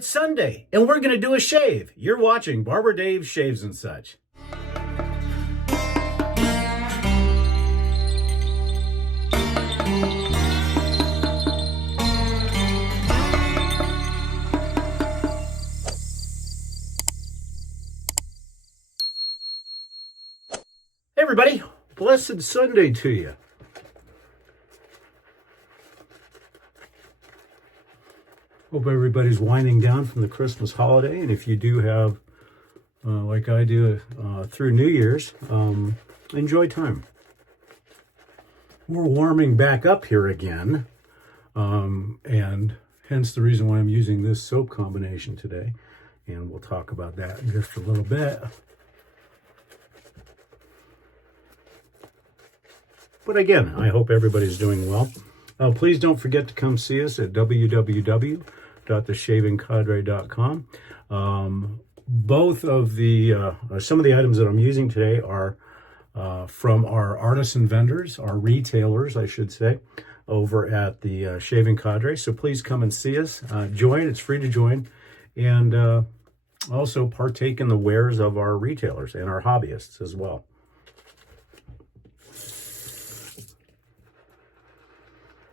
It's Sunday, and we're going to do a shave. You're watching Barber Dave Shaves and Such. Hey everybody, blessed Sunday to you. Hope everybody's winding down from the Christmas holiday, and if you do have, like I do, through New Year's, enjoy time. We're warming back up here again, and hence the reason why I'm using this soap combination today, and we'll talk about that in just a little bit. But again, I hope everybody's doing well. Please don't forget to come see us at www.theshavingcadre.com. Both of the, some of the items that I'm using today are from our artisan vendors, our retailers, I should say, over at the Shaving Cadre. So please come and see us. Join, it's free to join. And also partake in the wares of our retailers and our hobbyists as well.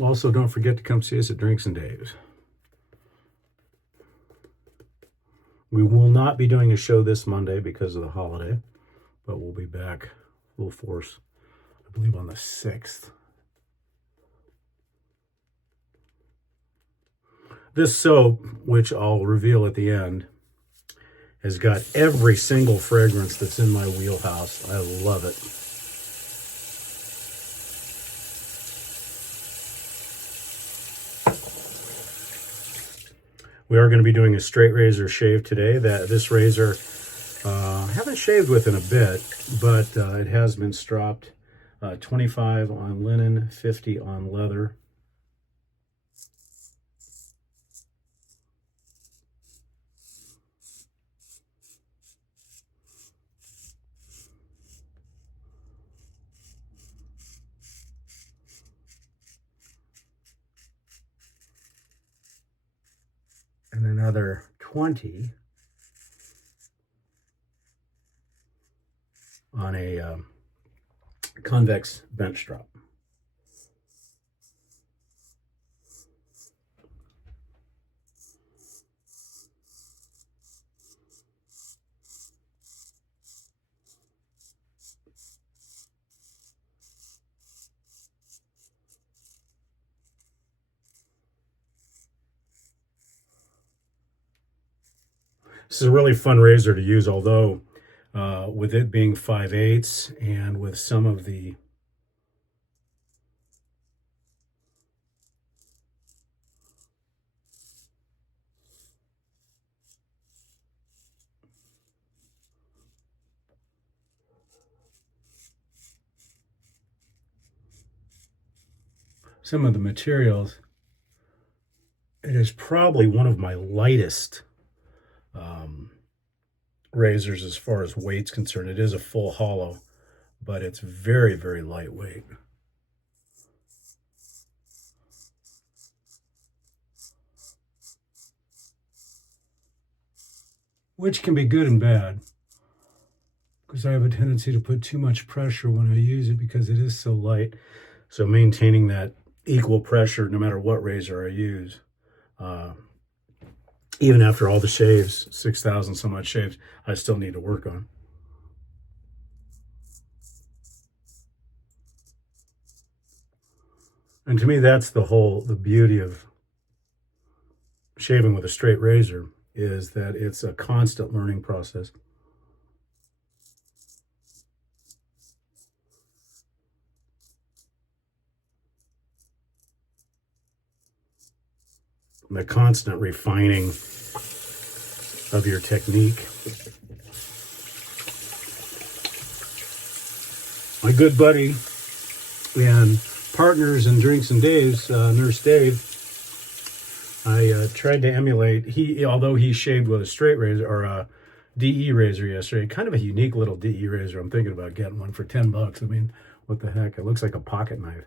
Also, don't forget to come see us at Drinks and Dave's. We will not be doing a show this Monday because of the holiday, but we'll be back full force, I believe, on the 6th. This soap, which I'll reveal at the end, has got every single fragrance that's in my wheelhouse. I love it. We are going to be doing a straight razor shave today. This razor, I haven't shaved with in a bit, but it has been stropped. 25 on linen, 50 on leather. And another 20 on a convex bench drop. This is a really fun razor to use, although with it being 5/8 and with some of the materials, it is probably one of my lightest razors as far as weight's concerned. It is a full hollow, but it's very, very lightweight. Which can be good and bad, because I have a tendency to put too much pressure when I use it because it is so light. So maintaining that equal pressure no matter what razor I use, even after all the shaves, 6,000 some odd shaves, I still need to work on. And to me, that's the beauty of shaving with a straight razor, is that it's a constant learning process. The constant refining of your technique. My good buddy and partners in Drinks and Dave's, Nurse Dave, I tried to emulate. Although he shaved with a straight razor or a DE razor yesterday, kind of a unique little DE razor. I'm thinking about getting one for $10. I mean, what the heck? It looks like a pocket knife,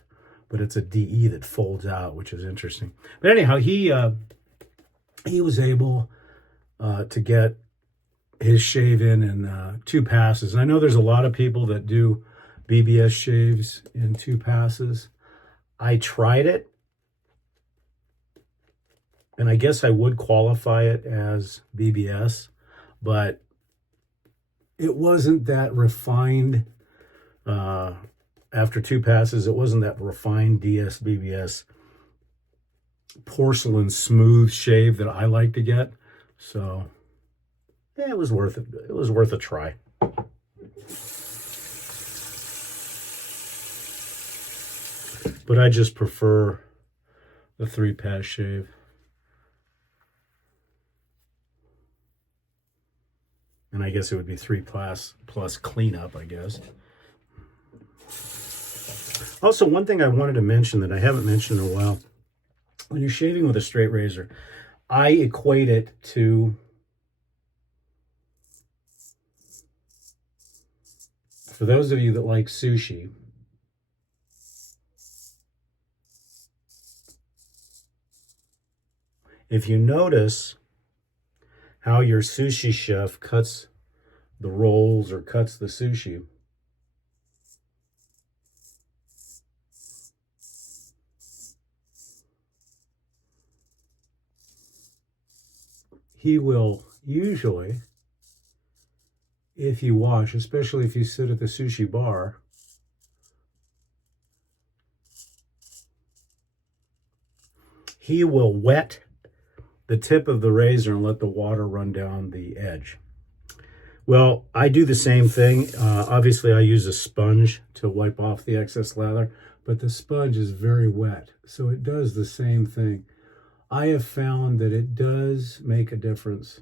but it's a DE that folds out, which is interesting. But anyhow, he was able to get his shave in 2 passes. And I know there's a lot of people that do BBS shaves in 2 passes. I tried it, and I guess I would qualify it as BBS, but it wasn't that refined. After 2 passes, it wasn't that refined BBS porcelain smooth shave that I like to get. So yeah, it was worth it. It was worth a try. But I just prefer the 3-pass shave. And I guess it would be 3+ plus cleanup, I guess. Also, one thing I wanted to mention that I haven't mentioned in a while, when you're shaving with a straight razor, I equate it to for those of you that like sushi, if you notice how your sushi chef cuts the rolls or cuts the sushi, he will usually, if you wash, especially if you sit at the sushi bar, he will wet the tip of the razor and let the water run down the edge. Well, I do the same thing. Obviously, I use a sponge to wipe off the excess lather, but the sponge is very wet, so it does the same thing. I have found that it does make a difference.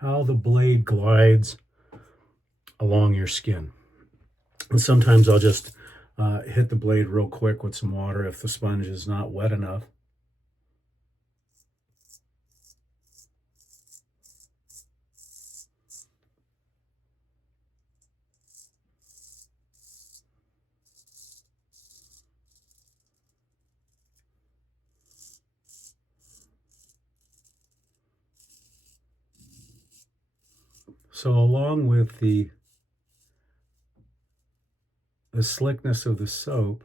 How the blade glides along your skin. And sometimes I'll just hit the blade real quick with some water if the sponge is not wet enough. So along with the slickness of the soap,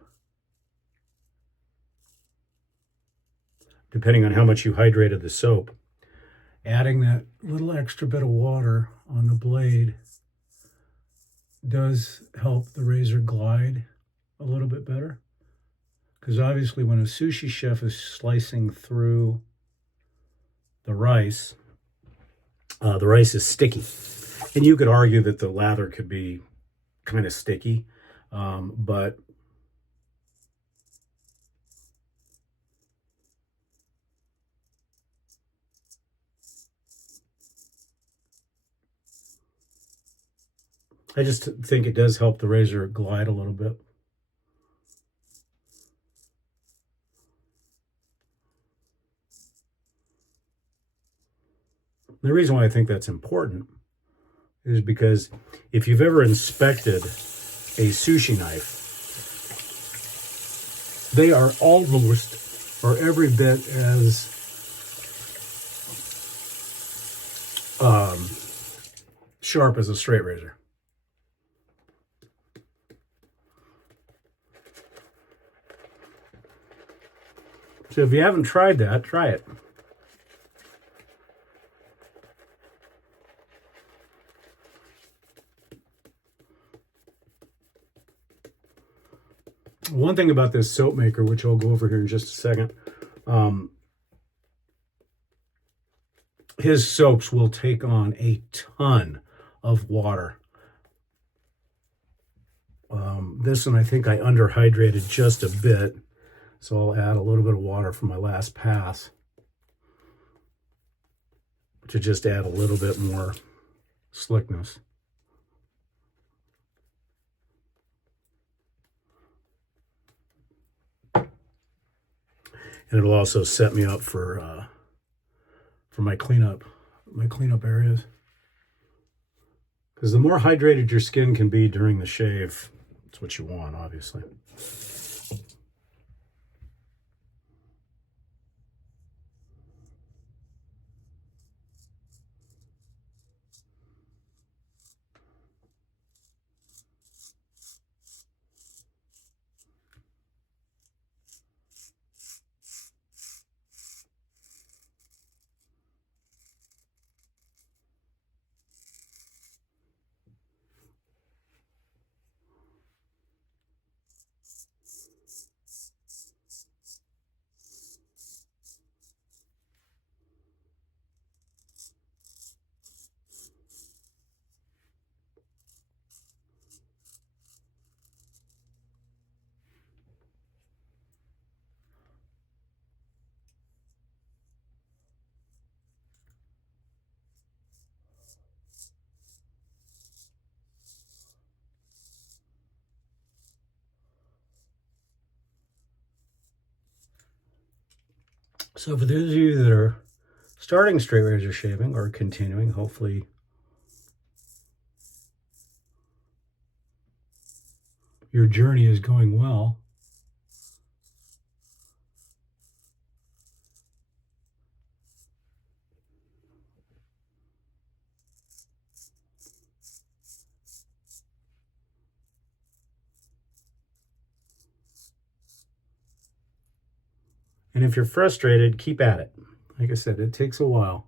depending on how much you hydrated the soap, adding that little extra bit of water on the blade does help the razor glide a little bit better. Because obviously when a sushi chef is slicing through the rice is sticky. And you could argue that the lather could be kind of sticky, but I just think it does help the razor glide a little bit. The reason why I think that's important is because if you've ever inspected a sushi knife, they are almost or every bit as sharp as a straight razor. So if you haven't tried that, try it. One thing about this soap maker, which I'll go over here in just a second, his soaps will take on a ton of water. This one, I think I underhydrated just a bit, so I'll add a little bit of water from my last pass to just add a little bit more slickness. And it'll also set me up for my cleanup areas. Because the more hydrated your skin can be during the shave, that's what you want, obviously. So for those of you that are starting straight razor shaving or continuing, hopefully your journey is going well. And if you're frustrated, keep at it. Like I said, it takes a while.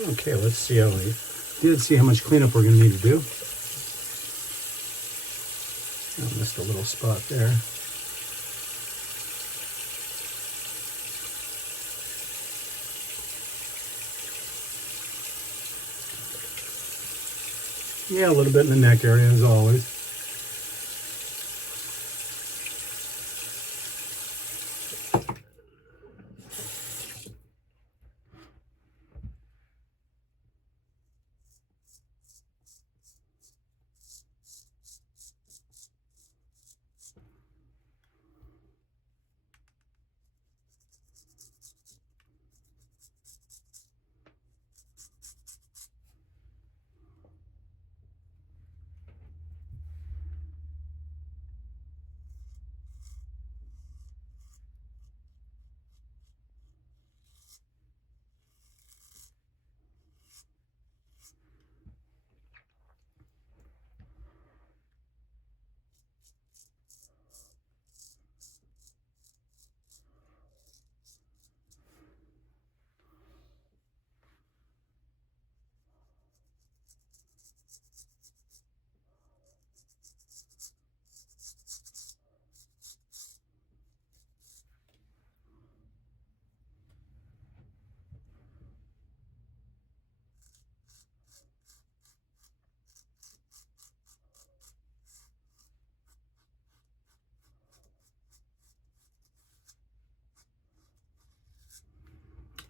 Okay, let's see how how much cleanup we're going to need to do. I missed a little spot there. Yeah, a little bit in the neck area as always.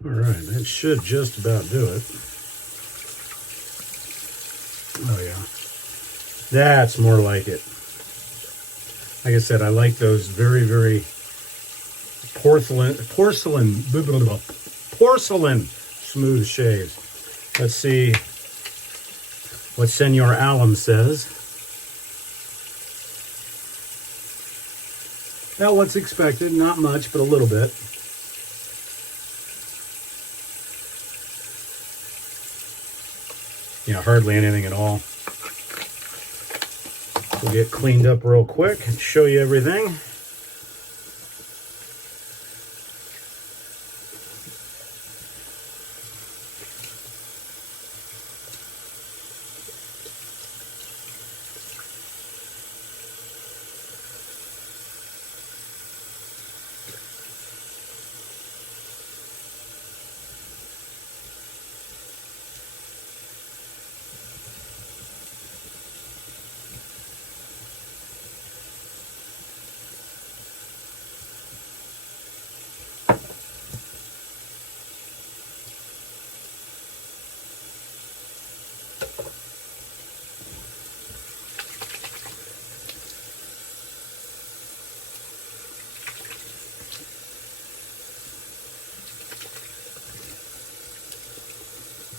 All right, that should just about do it. Oh yeah, that's more like it. Like I said, I like those very, very porcelain smooth shaves. Let's see what Senor Alum says. Well, what's expected, not much, but a little bit. Yeah, hardly anything at all. We'll get cleaned up real quick and show you everything.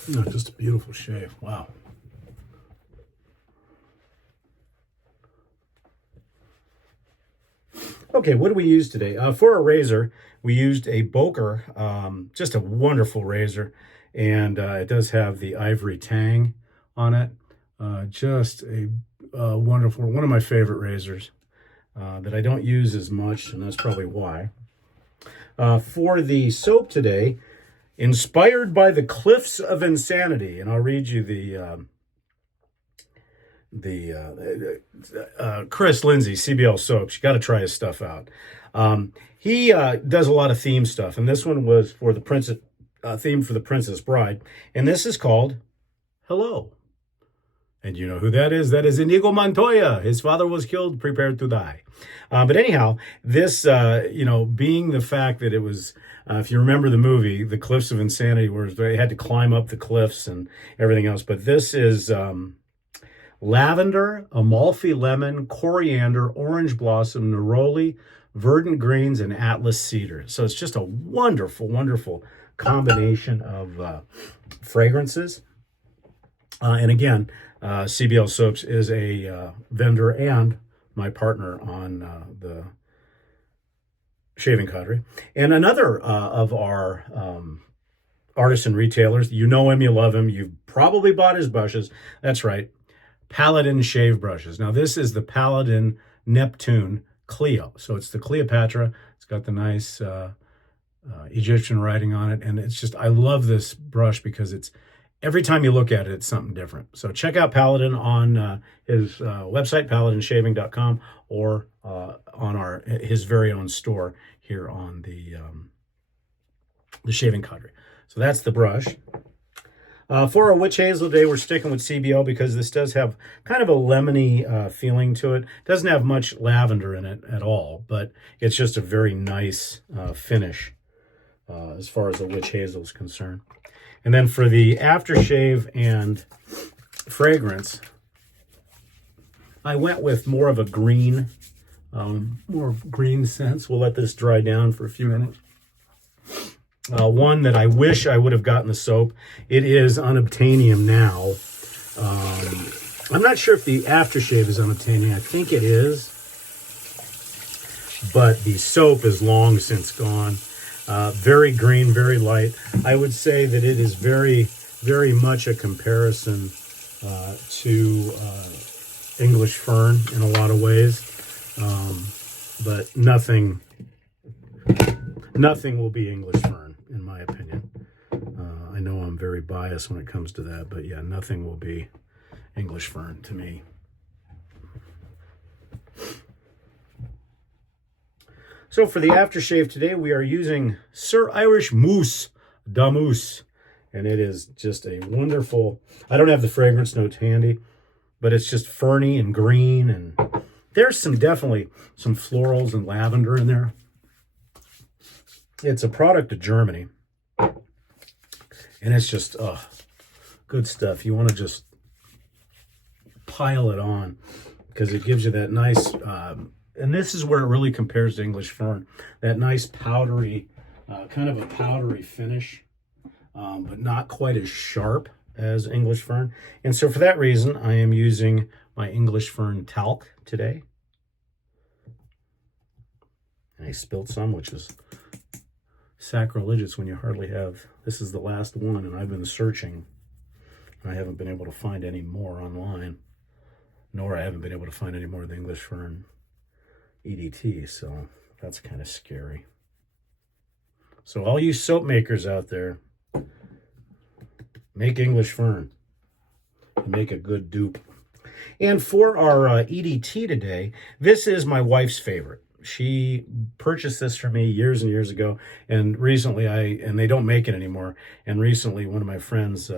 No, just a beautiful shave. Wow. Okay, what do we use today? For a razor, we used a Boker, just a wonderful razor, and it does have the ivory tang on it. Just a wonderful, one of my favorite razors that I don't use as much, and that's probably why. For the soap today, inspired by the Cliffs of Insanity, and I'll read you Chris Lindsay, CBL Soaps. You got to try his stuff out. He does a lot of theme stuff, and this one was for the princess theme for the Princess Bride, and this is called Hello. And you know who that is? That is Inigo Montoya. His father was killed, prepared to die. But anyhow, this, being the fact that it was, if you remember the movie, The Cliffs of Insanity, where they had to climb up the cliffs and everything else. But this is lavender, Amalfi lemon, coriander, orange blossom, neroli, verdant greens, and atlas cedar. So it's just a wonderful, wonderful combination of fragrances. And again, CBL Soaps is a vendor and my partner on the shaving cadre. And another of our artisan retailers, you know him, you love him, you've probably bought his brushes. That's right, Paladin shave brushes. Now this is the Paladin Neptune Cleo. So it's the Cleopatra. It's got the nice Egyptian writing on it. And it's just, I love this brush because it's, every time you look at it, it's something different. So check out Paladin on his website, paladinshaving.com, or on his very own store here on the Shaving Cadre. So that's the brush. For our Witch Hazel today, we're sticking with CBO because this does have kind of a lemony feeling to it. Doesn't have much lavender in it at all, but it's just a very nice finish as far as the Witch Hazel is concerned. And then for the aftershave and fragrance, I went with more of a green, scents. We'll let this dry down for a few minutes. One that I wish I would have gotten the soap. It is unobtainium now. I'm not sure if the aftershave is unobtainium. I think it is. But the soap is long since gone. Very green, very light. I would say that it is very, very much a comparison to English Fern in a lot of ways. But nothing will be English Fern, in my opinion. I know I'm very biased when it comes to that, but yeah, nothing will be English Fern to me. So for the aftershave today, we are using Sir Irish Moos, da Moos. And it is just a wonderful, I don't have the fragrance notes handy, but it's just ferny and green. And there's definitely some florals and lavender in there. It's a product of Germany. And it's just, good stuff. You want to just pile it on because it gives you that nice, and this is where it really compares to English Fern. That nice powdery, kind of a powdery finish, but not quite as sharp as English Fern. And so for that reason, I am using my English Fern talc today. And I spilled some, which is sacrilegious when you hardly have. This is the last one, and I've been searching. I haven't been able to find any more online, nor I haven't been able to find any more of the English Fern EDT, so that's kind of scary. So all you soap makers out there, make English Fern and make a good dupe. And for our EDT today, this is my wife's favorite. She purchased this for me years and years ago, and recently and they don't make it anymore, and recently one of my friends,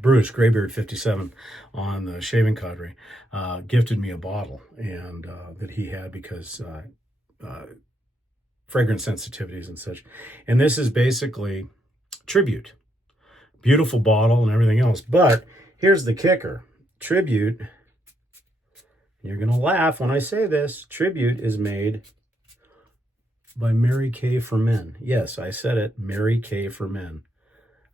Bruce Graybeard 57 on the Shaving Cadre, gifted me a bottle and that he had because fragrance sensitivities and such. And this is basically Tribute. Beautiful bottle and everything else. But here's the kicker. Tribute, you're going to laugh when I say this, Tribute is made by Mary Kay for Men. Yes, I said it, Mary Kay for Men.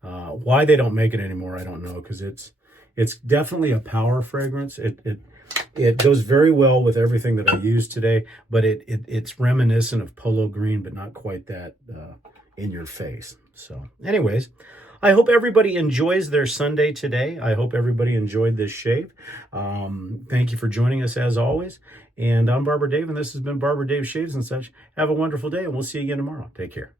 Why they don't make it anymore, I don't know, because it's definitely a power fragrance. It goes very well with everything that I use today, but it's reminiscent of polo green, but not quite that in your face. So anyways, I hope everybody enjoys their Sunday today. I hope everybody enjoyed this shave. Thank you for joining us as always. And I'm Barber Dave, and this has been Barber Dave Shaves and Such. Have a wonderful day, and we'll see you again tomorrow. Take care.